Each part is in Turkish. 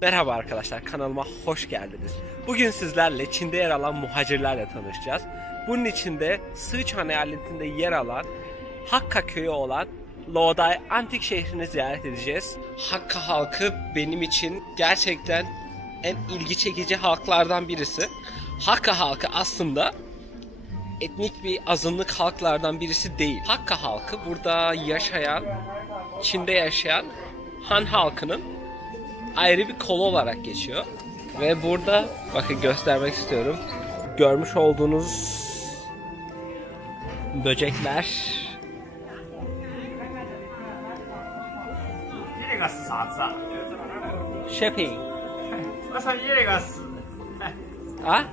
Merhaba arkadaşlar, kanalıma hoş geldiniz. Bugün sizlerle Çin'de yer alan muhacirlerle tanışacağız. Bunun içinde Sichuan eyaletinde yer alan Hakka köyü olan Luodai antik şehrini ziyaret edeceğiz. Hakka halkı benim için gerçekten en ilgi çekici halklardan birisi. Hakka halkı aslında etnik bir azınlık halklardan birisi değil. Hakka halkı burada yaşayan, Çin'de yaşayan Han halkının ayrı bir kolu olarak geçiyor. Ve burada bakın göstermek istiyorum. Görmüş olduğunuz böcekler. Shopping. 啊？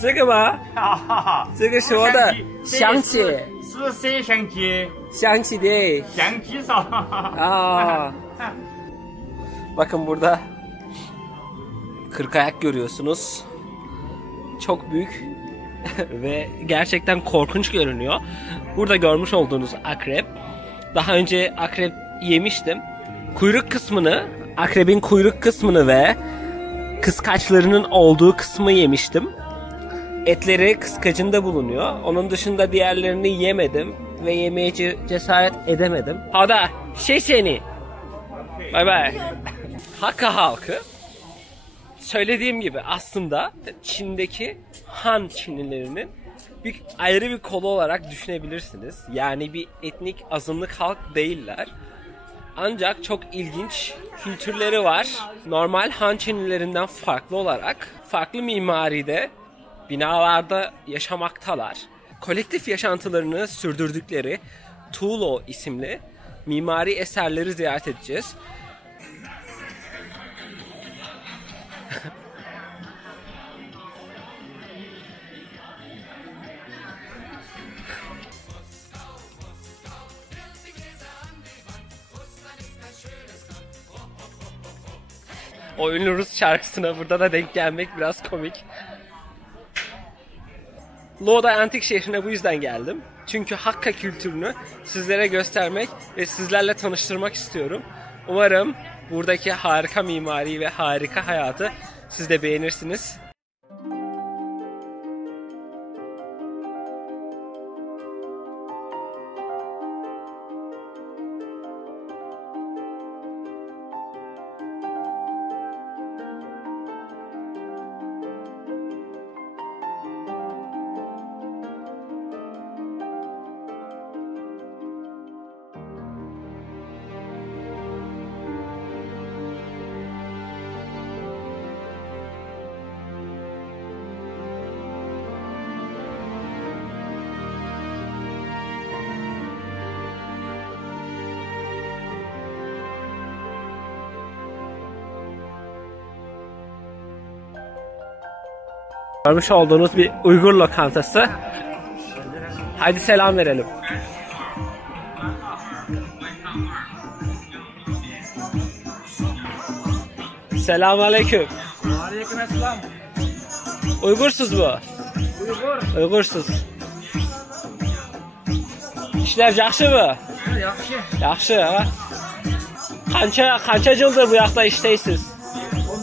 这个吗？这个是我的香气，是不是谁香鸡？香气的。香鸡烧。Aa. Bakın burada 40 ayak görüyorsunuz. Çok büyük ve gerçekten korkunç görünüyor. Burada görmüş olduğunuz akrep. Daha önce akrep yemiştim. Kuyruk kısmını, akrebin kuyruk kısmını ve kıskaçlarının olduğu kısmı yemiştim. Etleri kıskacında bulunuyor. Onun dışında diğerlerini yemedim ve yemeye cesaret edemedim. Hada, seni. Bye bye. Hakka halkı, söylediğim gibi aslında Çin'deki Han Çinlilerinin ayrı bir kolu olarak düşünebilirsiniz. Yani bir etnik azınlık halk değiller. Ancak çok ilginç kültürleri var. Normal Han Çinlilerinden farklı olarak farklı mimaride, binalarda yaşamaktalar. Kolektif yaşantılarını sürdürdükleri Tulo isimli mimari eserleri ziyaret edeceğiz. O ünlü Rus şarkısına burada da denk gelmek biraz komik. Luodai antik şehrine bu yüzden geldim. Çünkü Hakka kültürünü sizlere göstermek ve sizlerle tanıştırmak istiyorum. Umarım buradaki harika mimari ve harika hayatı siz de beğenirsiniz. Görmüş olduğunuz bir Uygur lokantası. Haydi selam verelim. Selamünaleyküm. Aleykümselam. Uygursuz bu. Uygur. Uygursuz. İşler yaxşı mı? Yaxşı. Yaxşı ha. Qancha yıldır bu yoqda işteysiz?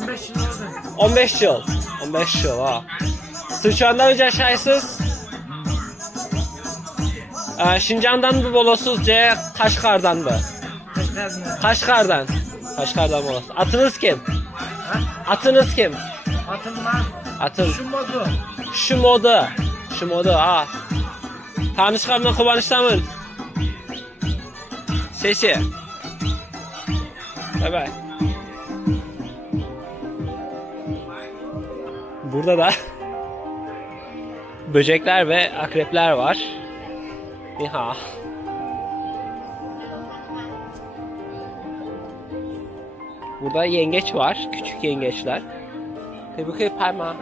15 yıl oldu. 15 yıl. 15 yıl ha. Sichuan'dan önce yaşaysınız? Şincan'dan mı bolosuz, Kaşgar'dan mı? Kaşgar'dan. Kaşgar'dan bolosuz. Atınız kim? Atınız kim? Atım ben. Atın. Şu modu. Şu modu ha. Tanışkanla kullanıştamın. Sesi. Bye bye. Burada da böcekler ve akrepler var. Niha. Burada yengeç var, küçük yengeçler. Tebrikler parmağı.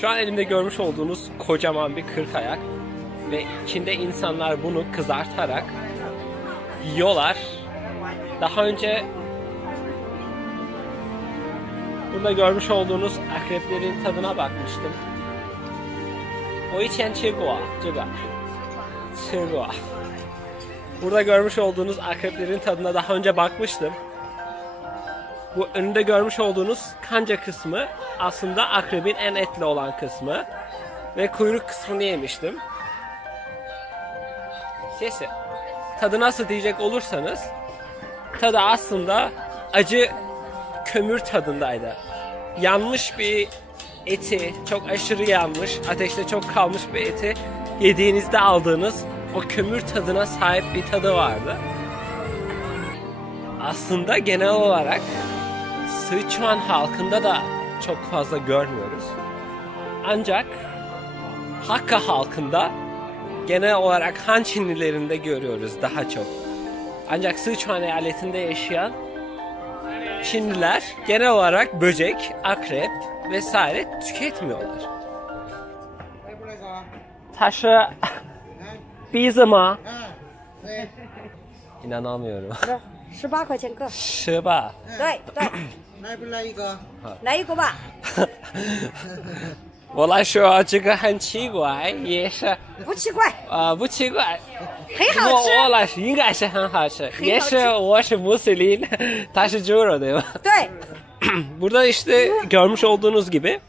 Şu an elimde görmüş olduğunuz kocaman bir 40 ayak ve içinde insanlar bunu kızartarak yiyorlar. Daha önce burada görmüş olduğunuz akreplerin tadına bakmıştım. O 以前吃过这个，吃过。Burada görmüş olduğunuz akreplerin tadına daha önce bakmıştım. Bu önünde görmüş olduğunuz kanca kısmı aslında akrebin en etli olan kısmı. Ve kuyruk kısmını yemiştim. Sesi. Tadı nasıl diyecek olursanız, tadı aslında acı kömür tadındaydı. Yanmış bir eti, çok aşırı yanmış, ateşte çok kalmış bir eti yediğinizde aldığınız o kömür tadına sahip bir tadı vardı. Aslında genel olarak Sichuan halkında da çok fazla görmüyoruz. Ancak Hakka halkında genel olarak Han Çinlilerinde görüyoruz daha çok. Ancak Sichuan eyaletinde yaşayan Çinliler genel olarak böcek, akrep vesaire tüketmiyorlar. Taşı bizima. İnanamıyorum. 18块钱个。是吧？对对，来不来一个？来一个吧。我来说这个很奇怪，也是不奇怪，不奇怪，很好吃。我来说应该是很好吃，也是我是穆斯林，他是猪肉değil mi? 对， Burada işte görmüş olduğunuz gibi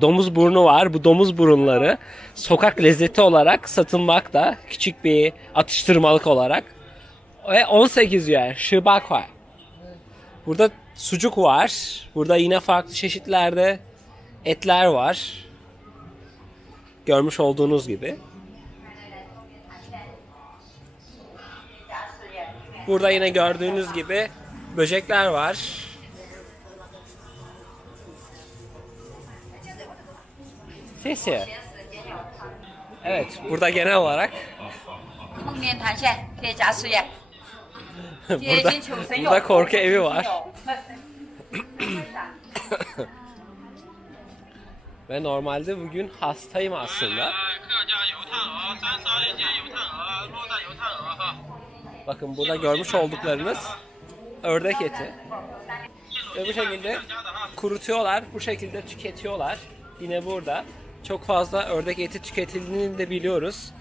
domuz burnu var. Bu domuz burunları sokak lezzeti olarak satılmakta. Küçük bir atıştırmalık olarak. Ve 18 yuan. 18 kuay. Burada sucuk var. Burada yine farklı çeşitlerde etler var. Görmüş olduğunuz gibi. Burada yine gördüğünüz gibi böcekler var. Sesi. Evet, burada genel olarak 蒙面盘线可以加吃耶。 burada korku evi var. Ve normalde bugün hastayım aslında. Bakın burada görmüş olduklarınız ördek eti. Ve bu şekilde kurutuyorlar, bu şekilde tüketiyorlar. Yine burada çok fazla ördek eti tüketildiğini de biliyoruz.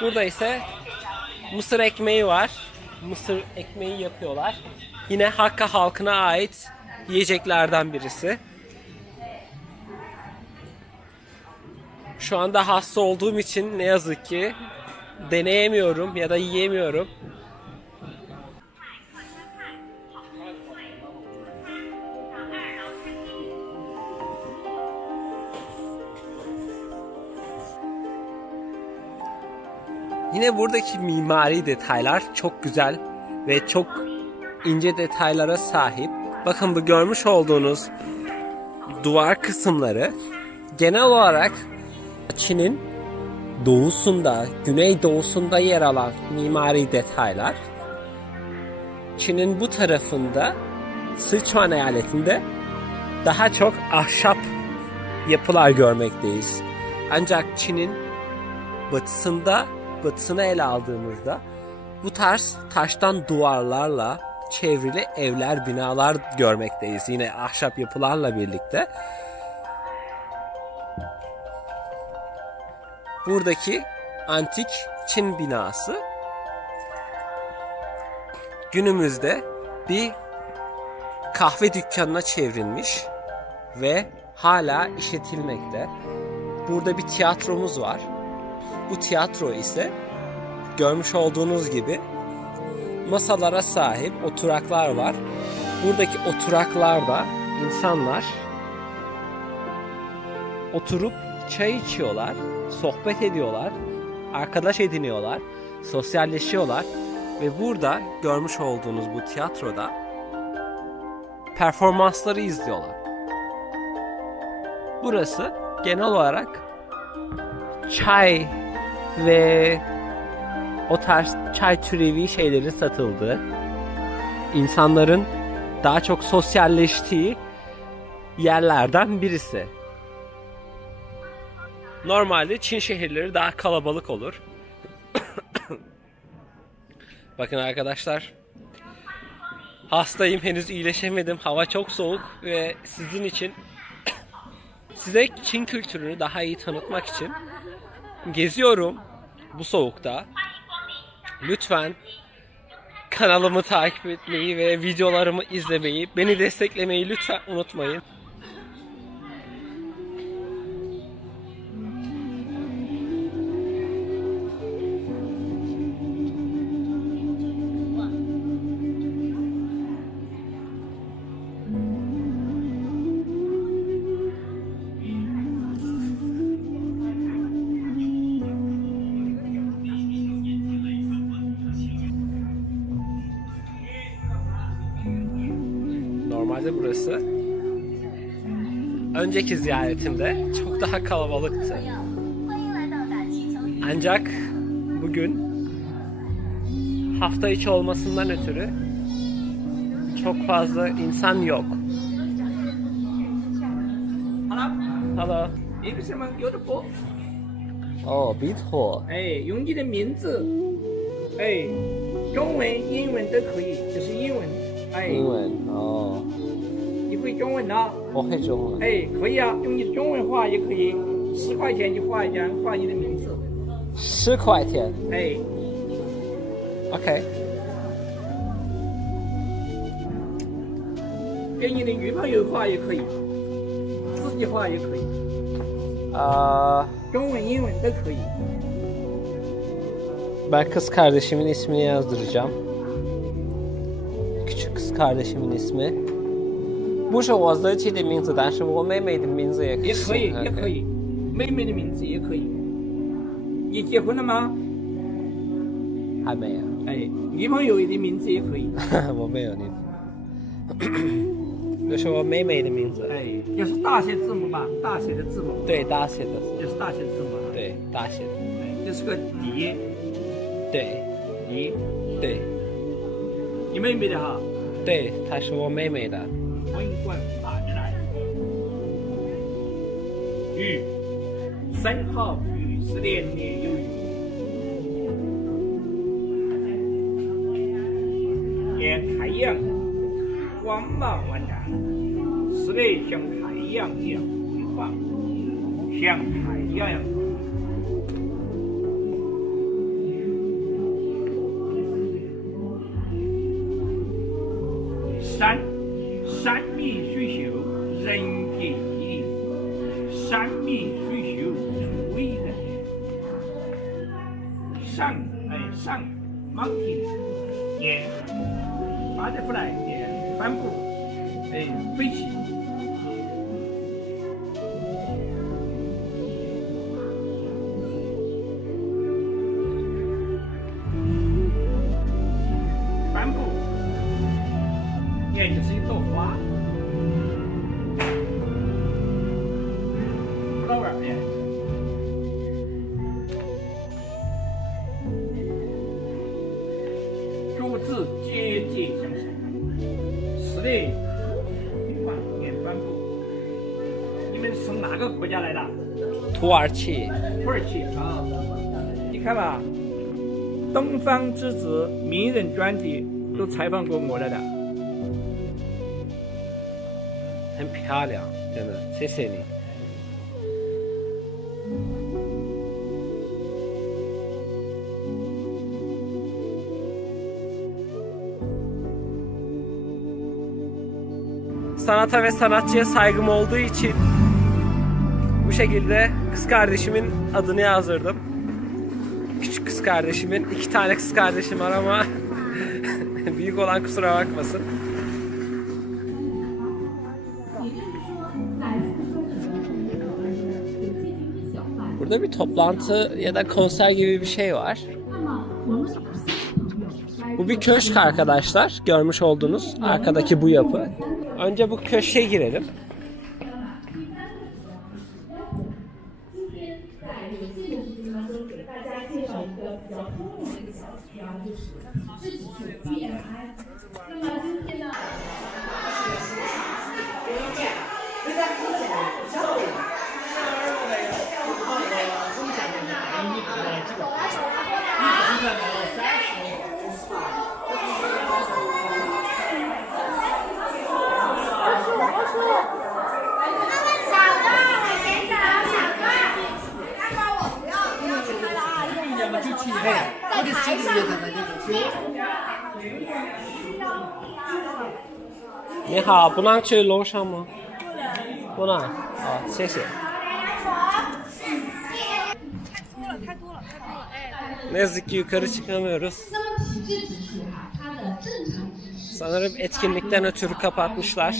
Burada ise mısır ekmeği var. Mısır ekmeği yapıyorlar. Yine Hakka halkına ait yiyeceklerden birisi. Şu anda hasta olduğum için ne yazık ki deneyemiyorum ya da yiyemiyorum. Yine buradaki mimari detaylar çok güzel ve çok ince detaylara sahip. Bakın bu görmüş olduğunuz duvar kısımları genel olarak Çin'in doğusunda, güneydoğusunda yer alan mimari detaylar. Çin'in bu tarafında, Sichuan eyaletinde daha çok ahşap yapılar görmekteyiz. Ancak Çin'in batısını ele aldığımızda bu tarz taştan duvarlarla çevrili evler, binalar görmekteyiz. Yine ahşap yapılarla birlikte. Buradaki antik Çin binası günümüzde bir kahve dükkanına çevrilmiş ve hala işletilmekte. Burada bir tiyatromuz var. Bu tiyatro ise görmüş olduğunuz gibi masalara sahip oturaklar var. Buradaki oturaklarda insanlar oturup çay içiyorlar, sohbet ediyorlar, arkadaş ediniyorlar, sosyalleşiyorlar ve burada görmüş olduğunuz bu tiyatroda performansları izliyorlar. Burası genel olarak çay ve o tarz çay türevi şeylerin satıldığı, insanların daha çok sosyalleştiği yerlerden birisi. Normalde Çin şehirleri daha kalabalık olur. Bakın arkadaşlar, hastayım, henüz iyileşemedim. Hava çok soğuk ve sizin için, size Çin kültürünü daha iyi tanıtmak için geziyorum. bu soğukta. Lütfen kanalımı takip etmeyi ve videolarımı izlemeyi, beni desteklemeyi lütfen unutmayın. Normalde burası önceki ziyaretimde çok daha kalabalıktı. Ancak bugün hafta içi olmasından ötürü çok fazla insan yok. Hello. 你为什么有的不？ Oh, beautiful. 哎，用你的名字，哎，中文、英文都可以，这是英文。哎，英文哦，你会中文呐？我会中文。哎，可以啊，用你的中文画也可以，10块钱就画一张，画你的名字。 10块钱。哎， OK。 给你的女朋友画也可以，自己画也可以，中文、英文都可以。 Ben kız kardeşimin ismini yazdıracağım. Küçük kız kardeşimin ismi. 不是我自己的名字，但是我妹妹的名字也可以。也可以，也可以，妹妹的名字也可以。你结婚了吗？还没有。哎，女朋友的名字也可以。我没有你。这是我妹妹的名字。哎，就是大写字母吧，大写的字母。对，大写的。就是大写字母。对，大写的。哎，这是个李。对。李。对。你妹妹的哈？对，她是我妹妹的。 文官打进来，雨，3号雨是连年有余，见太阳光芒万丈，室内像太阳一样辉煌，像太阳一样。山明水秀，人杰地灵；山明水秀，出为人。上mountain， 也butterfly， 也帆布，飞行。帆布。 这是一朵花 ，flower， 竹子节节相生，是的，帆布。你们是从哪个国家来的？土耳其。土耳其啊，你看吧，东方之子名人传记都采访过我来的。 很漂亮，真的，谢谢你。Sanata ve sanatçıya saygım olduğu için bu şekilde kız kardeşimin adını yazdırdım. Küçük kız kardeşimin, 2 tane kız kardeşim var ama büyük olan kusura bakmasın. Burada bir toplantı ya da konser gibi bir şey var. Bu bir köşk arkadaşlar. Görmüş olduğunuz arkadaki bu yapı. Önce bu köşke girelim. 在台上。你好，不让去楼上吗？不让。好，谢谢。Ne yazık ki yukarı çıkamıyoruz. Sanırım etkinlikten ötürü kapatmışlar.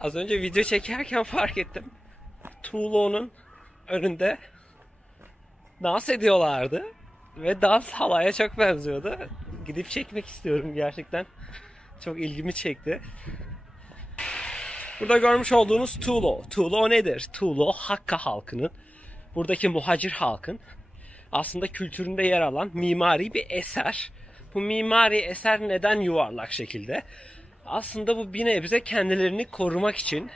Az önce video çekerken fark ettim. Tuğlu'nun önünde dans ediyorlardı. Ve dans halaya çok benziyordu. Gidip çekmek istiyorum gerçekten. Çok ilgimi çekti. Burada görmüş olduğunuz Tuğlu. Tuğlu nedir? Tuğlu Hakka halkının, buradaki muhacir halkın aslında kültüründe yer alan mimari bir eser. Bu mimari eser neden yuvarlak şekilde? Aslında bu bir nebze kendilerini korumak için.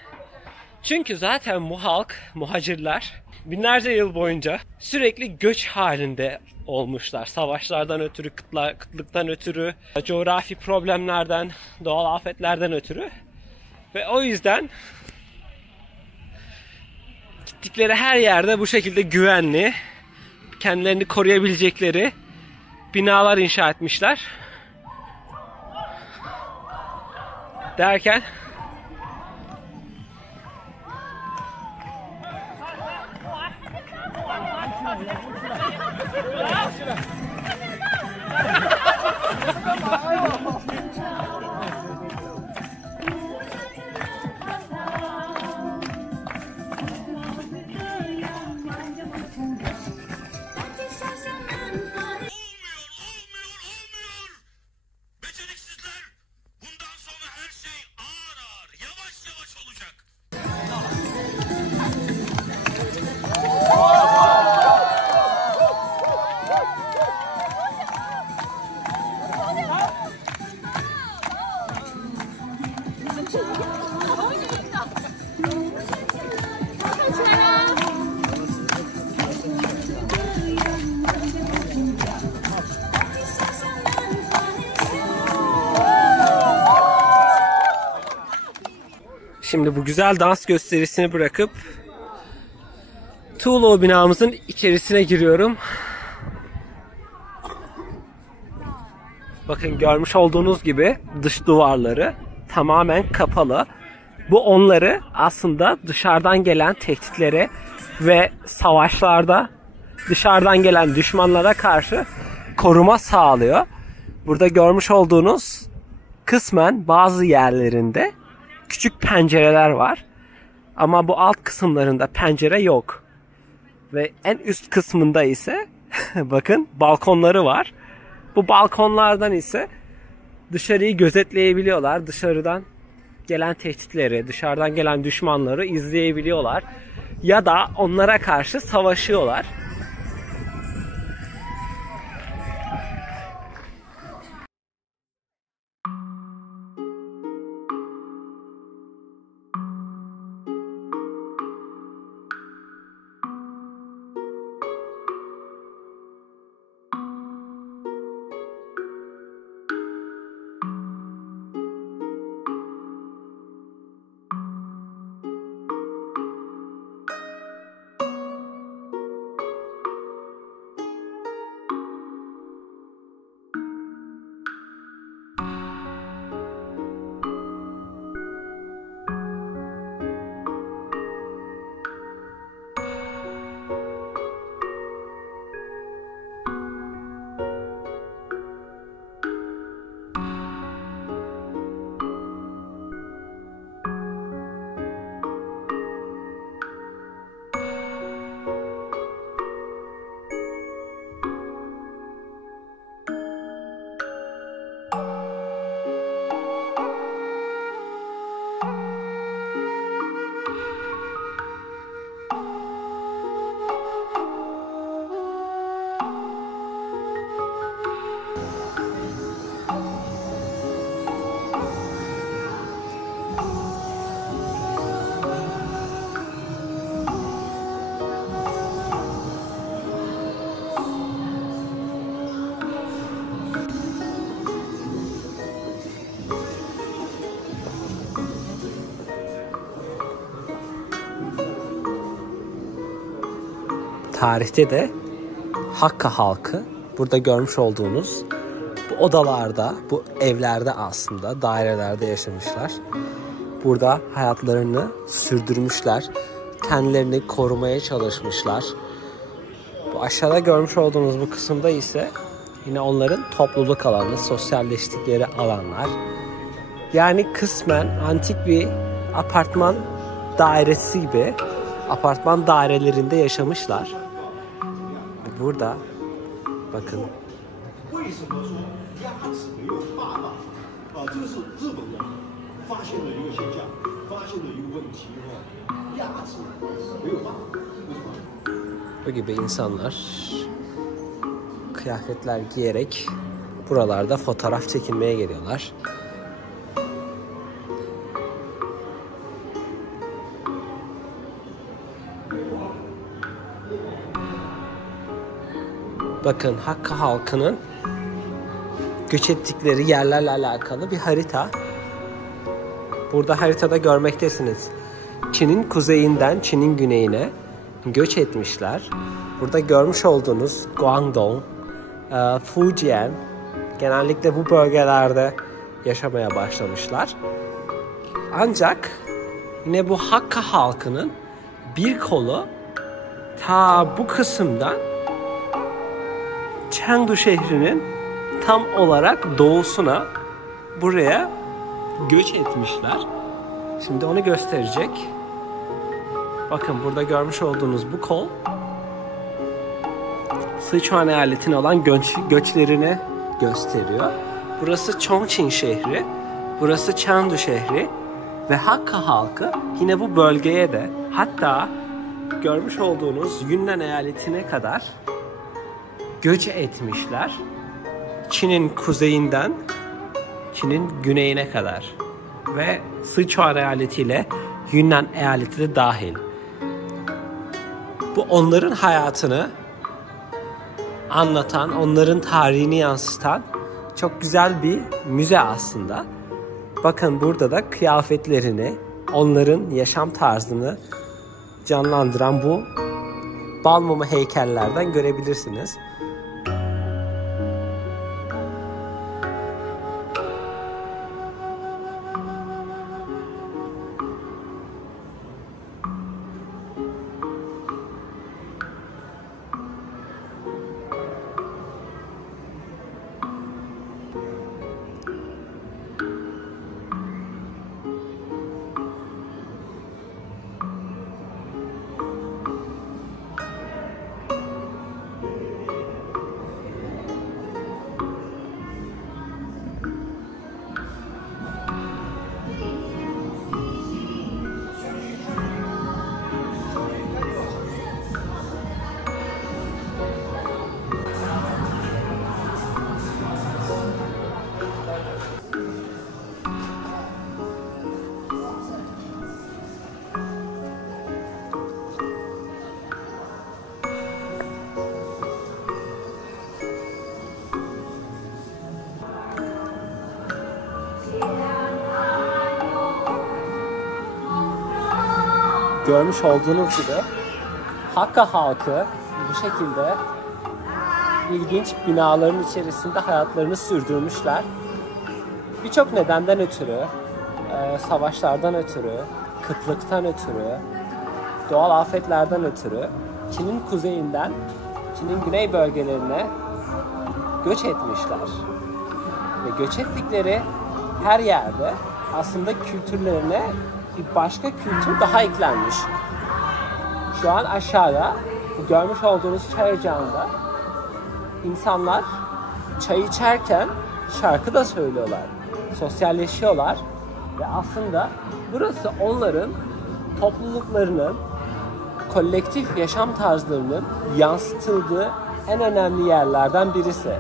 Çünkü zaten bu halk, muhacirler binlerce yıl boyunca sürekli göç halinde olmuşlar. Savaşlardan ötürü, kıtlıktan ötürü, coğrafi problemlerden, doğal afetlerden ötürü. Ve o yüzden gittikleri her yerde bu şekilde güvenli, kendilerini koruyabilecekleri binalar inşa etmişler. Derken şimdi bu güzel dans gösterisini bırakıp Tuğlu binamızın içerisine giriyorum. Bakın görmüş olduğunuz gibi dış duvarları tamamen kapalı. Bu onları aslında dışarıdan gelen tehditlere ve savaşlarda dışarıdan gelen düşmanlara karşı koruma sağlıyor. Burada görmüş olduğunuz kısmen bazı yerlerinde küçük pencereler var. Ama bu alt kısımlarında pencere yok. Ve en üst kısmında ise bakın balkonları var. Bu balkonlardan ise dışarıyı gözetleyebiliyorlar. Dışarıdan gelen tehditleri, dışarıdan gelen düşmanları izleyebiliyorlar. Ya da onlara karşı savaşıyorlar. tarihte de Hakka halkı burada görmüş olduğunuz bu odalarda, bu evlerde aslında dairelerde yaşamışlar. Burada hayatlarını sürdürmüşler. Kendilerini korumaya çalışmışlar. Bu aşağıda görmüş olduğunuz bu kısımda ise yine onların topluluk alanı, sosyalleştikleri alanlar. Yani kısmen antik bir apartman dairesi gibi apartman dairelerinde yaşamışlar. Burada bakın. Bu gibi insanlar kıyafetler giyerek buralarda fotoğraf çekilmeye geliyorlar. Bakın Hakka halkının göç ettikleri yerlerle alakalı bir harita. Burada haritada görmektesiniz. Çin'in kuzeyinden Çin'in güneyine göç etmişler. Burada görmüş olduğunuz Guangdong, Fujian genellikle bu bölgelerde yaşamaya başlamışlar. Ancak yine bu Hakka halkının bir kolu ta bu kısımdan Chengdu şehrinin tam olarak doğusuna buraya göç etmişler. Şimdi onu gösterecek. Bakın burada görmüş olduğunuz bu kol Sichuan eyaletine olan göçlerini gösteriyor. Burası Chongqing şehri, burası Chengdu şehri ve Hakka halkı yine bu bölgeye de, hatta görmüş olduğunuz Yunnan eyaletine kadar göç etmişler. Çin'in kuzeyinden Çin'in güneyine kadar ve Sichuan eyaletiyle Yunnan eyaleti de dahil. Bu onların hayatını anlatan, onların tarihini yansıtan çok güzel bir müze aslında. Bakın burada da kıyafetlerini, onların yaşam tarzını canlandıran bu bal mumu heykellerden görebilirsiniz. Görmüş olduğunuz gibi Hakka halkı bu şekilde ilginç binaların içerisinde hayatlarını sürdürmüşler. Birçok nedenden ötürü, savaşlardan ötürü, kıtlıktan ötürü, doğal afetlerden ötürü Çin'in kuzeyinden Çin'in güney bölgelerine göç etmişler. Ve göç ettikleri her yerde aslında kültürlerine bir başka kültür daha eklenmiş. Şu an aşağıda bu görmüş olduğunuz çay ocağında insanlar çay içerken şarkı da söylüyorlar, sosyalleşiyorlar ve aslında burası onların topluluklarının, kolektif yaşam tarzlarının yansıtıldığı en önemli yerlerden birisi.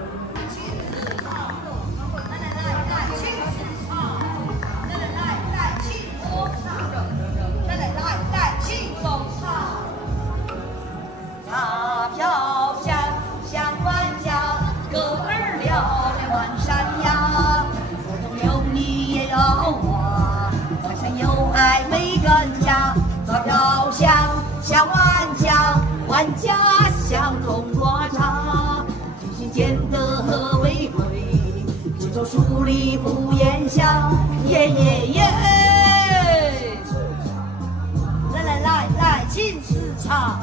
树里不言香，耶耶耶！来来来来，请试茶，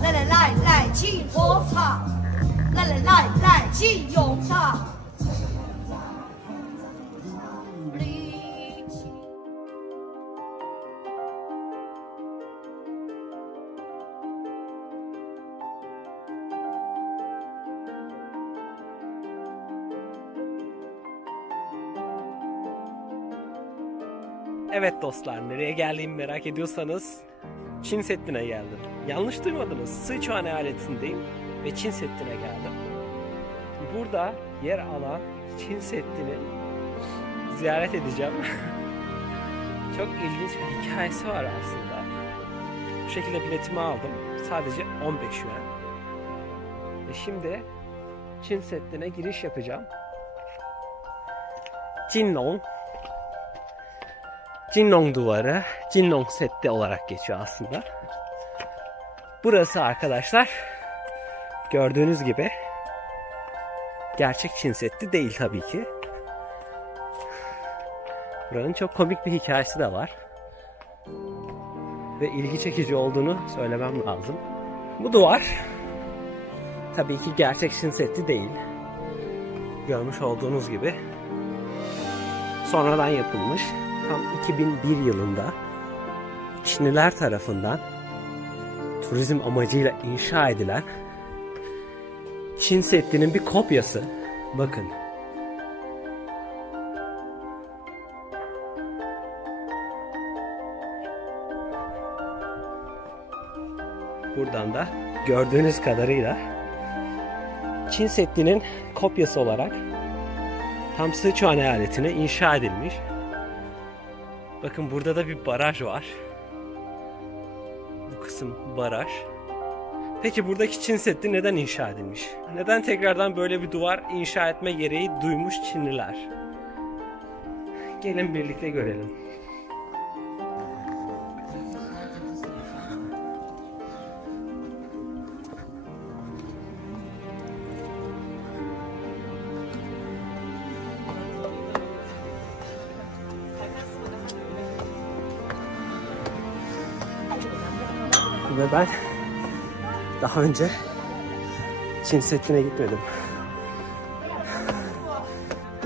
来来来来，请喝茶，来来来来，请用茶。 Evet dostlar, nereye geldiğimi merak ediyorsanız Çin Seddi'ne geldim. Yanlış duymadınız, Sichuan eyaletindeyim ve Çin Seddi'ne geldim. Burada yer alan Çin Seddi'ni ziyaret edeceğim. Çok ilginç bir hikayesi var aslında. Bu şekilde biletimi aldım. Sadece 15 yuan. Ve şimdi Çin Seddi'ne giriş yapacağım. Jinlong. Jinlong duvarı, Jinlong Seddi olarak geçiyor aslında. Burası arkadaşlar, gördüğünüz gibi gerçek Çin Seddi değil tabii ki. Buranın çok komik bir hikayesi de var. Ve ilgi çekici olduğunu söylemem lazım. Bu duvar tabii ki gerçek Çin Seddi değil. Görmüş olduğunuz gibi sonradan yapılmış. Tam 2001 yılında Çinliler tarafından turizm amacıyla inşa edilen Çin Seddi'nin bir kopyası. Bakın. Buradan da gördüğünüz kadarıyla Çin Seddi'nin kopyası olarak tam Sichuan eyaletine inşa edilmiş. Bakın burada da bir baraj var. Bu kısım baraj. Peki buradaki Çin Seddi neden inşa edilmiş? Neden tekrardan böyle bir duvar inşa etme gereği duymuş Çinliler? Gelin birlikte görelim. Ve ben daha önce Çin Seddi'ne gitmedim.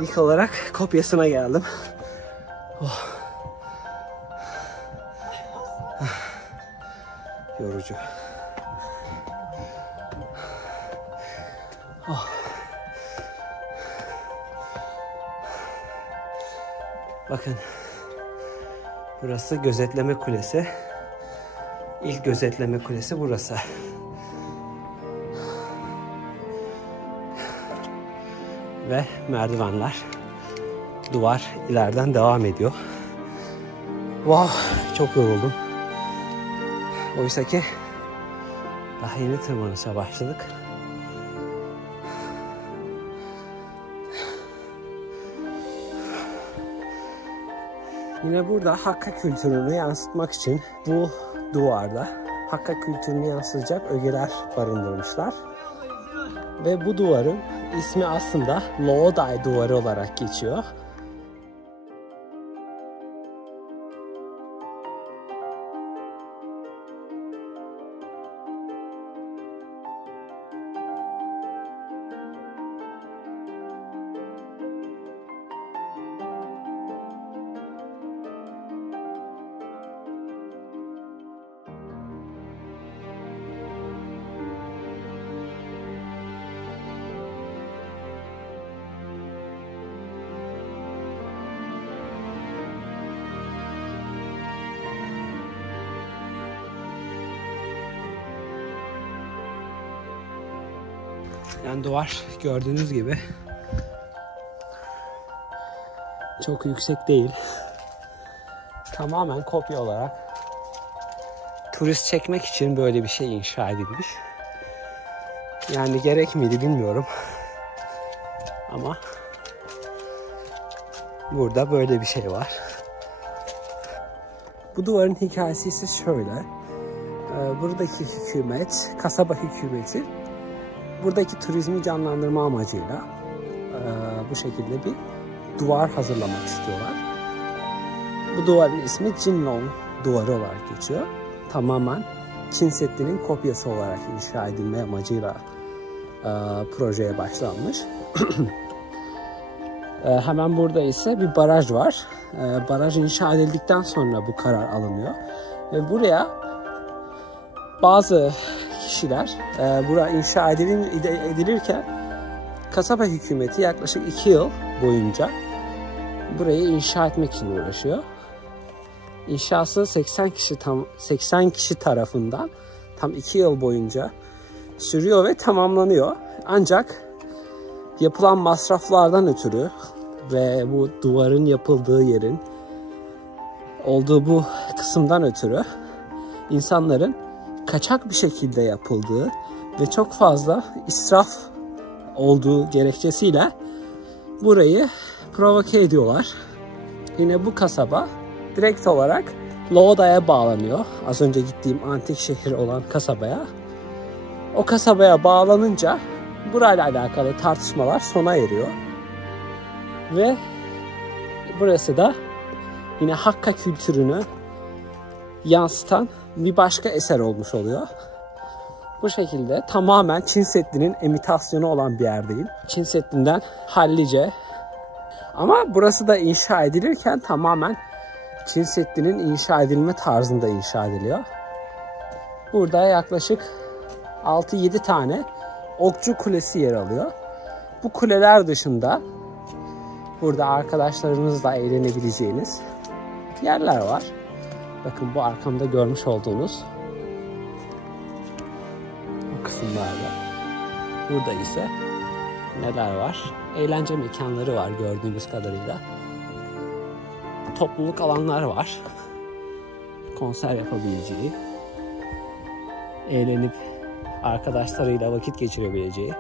İlk olarak kopyasına geldim. Oh. Yorucu. Oh. Bakın. Burası gözetleme kulesi. İlk gözetleme kulesi burası. Ve merdivenler. Duvar ileriden devam ediyor. Wow, çok yoruldum. Oysa ki daha yeni tırmanışa başladık. Yine burada Hakka kültürünü yansıtmak için bu duvarda Hakka kültürünü yansıtacak ögeler barındırmışlar. Ve bu duvarın ismi aslında Luodai duvarı olarak geçiyor. Yani duvar gördüğünüz gibi çok yüksek değil. Tamamen kopya olarak turist çekmek için böyle bir şey inşa edilmiş. Yani gerek miydi bilmiyorum. Ama burada böyle bir şey var. Bu duvarın hikayesi ise şöyle. Buradaki hükümet, kasaba hükümeti buradaki turizmi canlandırma amacıyla bu şekilde bir duvar hazırlamak istiyorlar. Bu duvarın ismi Jinlong duvarı olarak geçiyor. Tamamen Çin Seddi'nin kopyası olarak inşa edilme amacıyla projeye başlanmış. Hemen burada ise bir baraj var. Baraj inşa edildikten sonra bu karar alınıyor. Ve buraya bazı kişiler buraya inşa edilirken kasaba hükümeti yaklaşık 2 yıl boyunca burayı inşa etmek için uğraşıyor. İnşası 80 kişi tarafından tam 2 yıl boyunca sürüyor ve tamamlanıyor. Ancak yapılan masraflardan ötürü ve bu duvarın yapıldığı yerin olduğu bu kısımdan ötürü insanların kaçak bir şekilde yapıldığı ve çok fazla israf olduğu gerekçesiyle burayı provoke ediyorlar. Yine bu kasaba direkt olarak Loğda'ya bağlanıyor. Az önce gittiğim antik şehir olan kasabaya. O kasabaya bağlanınca burayla alakalı tartışmalar sona eriyor. Ve burası da yine Hakka kültürünü yansıtan bir başka eser olmuş oluyor. Bu şekilde tamamen Çin Seddi'nin imitasyonu olan bir yerdeyim. Çin Seddi'nden hallice. Ama burası da inşa edilirken tamamen Çin Seddi'nin inşa edilme tarzında inşa ediliyor. Burada yaklaşık 6-7 tane okçu kulesi yer alıyor. Bu kuleler dışında burada arkadaşlarınızla eğlenebileceğiniz yerler var. Bakın bu arkamda görmüş olduğunuz bu kısımlarda. Burada ise neler var? Eğlence mekanları var gördüğünüz kadarıyla. Topluluk alanlar var. Konser yapabileceği, eğlenip arkadaşlarıyla vakit geçirebileceği.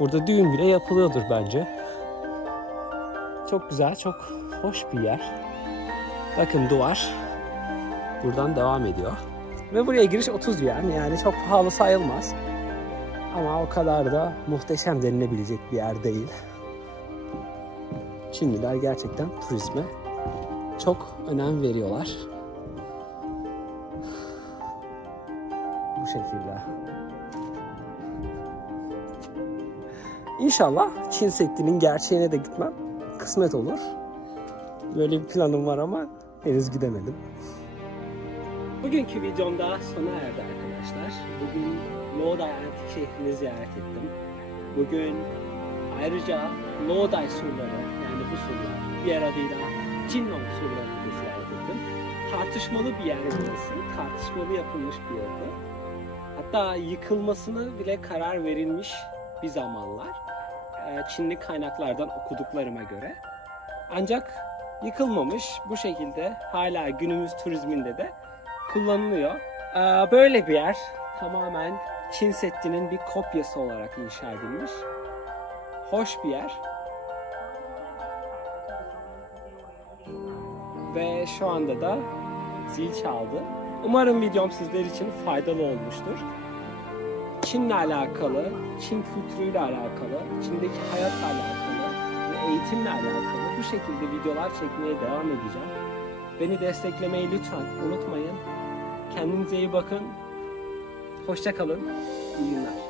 Burada düğün bile yapılıyordur bence. Çok güzel, çok hoş bir yer. Bakın duvar buradan devam ediyor. Ve buraya giriş 30 yuan, yani çok pahalı sayılmaz. Ama o kadar da muhteşem denilebilecek bir yer değil. Çinliler gerçekten turizme çok önem veriyorlar. Bu şekilde. İnşallah Çin Seddi'nin gerçeğine de gitmem kısmet olur. Böyle bir planım var ama henüz gidemedim. Bugünkü videom da sona erdi arkadaşlar. Bugün Loğday Antik şehrini ziyaret ettim. Bugün ayrıca Loğday surları, yani bu surlar, diğer adıyla Jinlong surlarını da ziyaret ettim. Tartışmalı bir yer burası. Tartışmalı yapılmış bir yapı. Hatta yıkılmasını bile karar verilmiş bir zamanlar. Çinli kaynaklardan okuduklarıma göre. Ancak yıkılmamış, bu şekilde hala günümüz turizminde de kullanılıyor. Böyle bir yer tamamen Çin Seddi'nin bir kopyası olarak inşa edilmiş. Hoş bir yer. Ve şu anda da zil çaldı. Umarım videom sizler için faydalı olmuştur. Çin'le alakalı, Çin kültürüyle alakalı, Çin'deki hayatla alakalı ve eğitimle alakalı bu şekilde videolar çekmeye devam edeceğim. Beni desteklemeyi lütfen unutmayın. Kendinize iyi bakın. Hoşça kalın. İyi günler.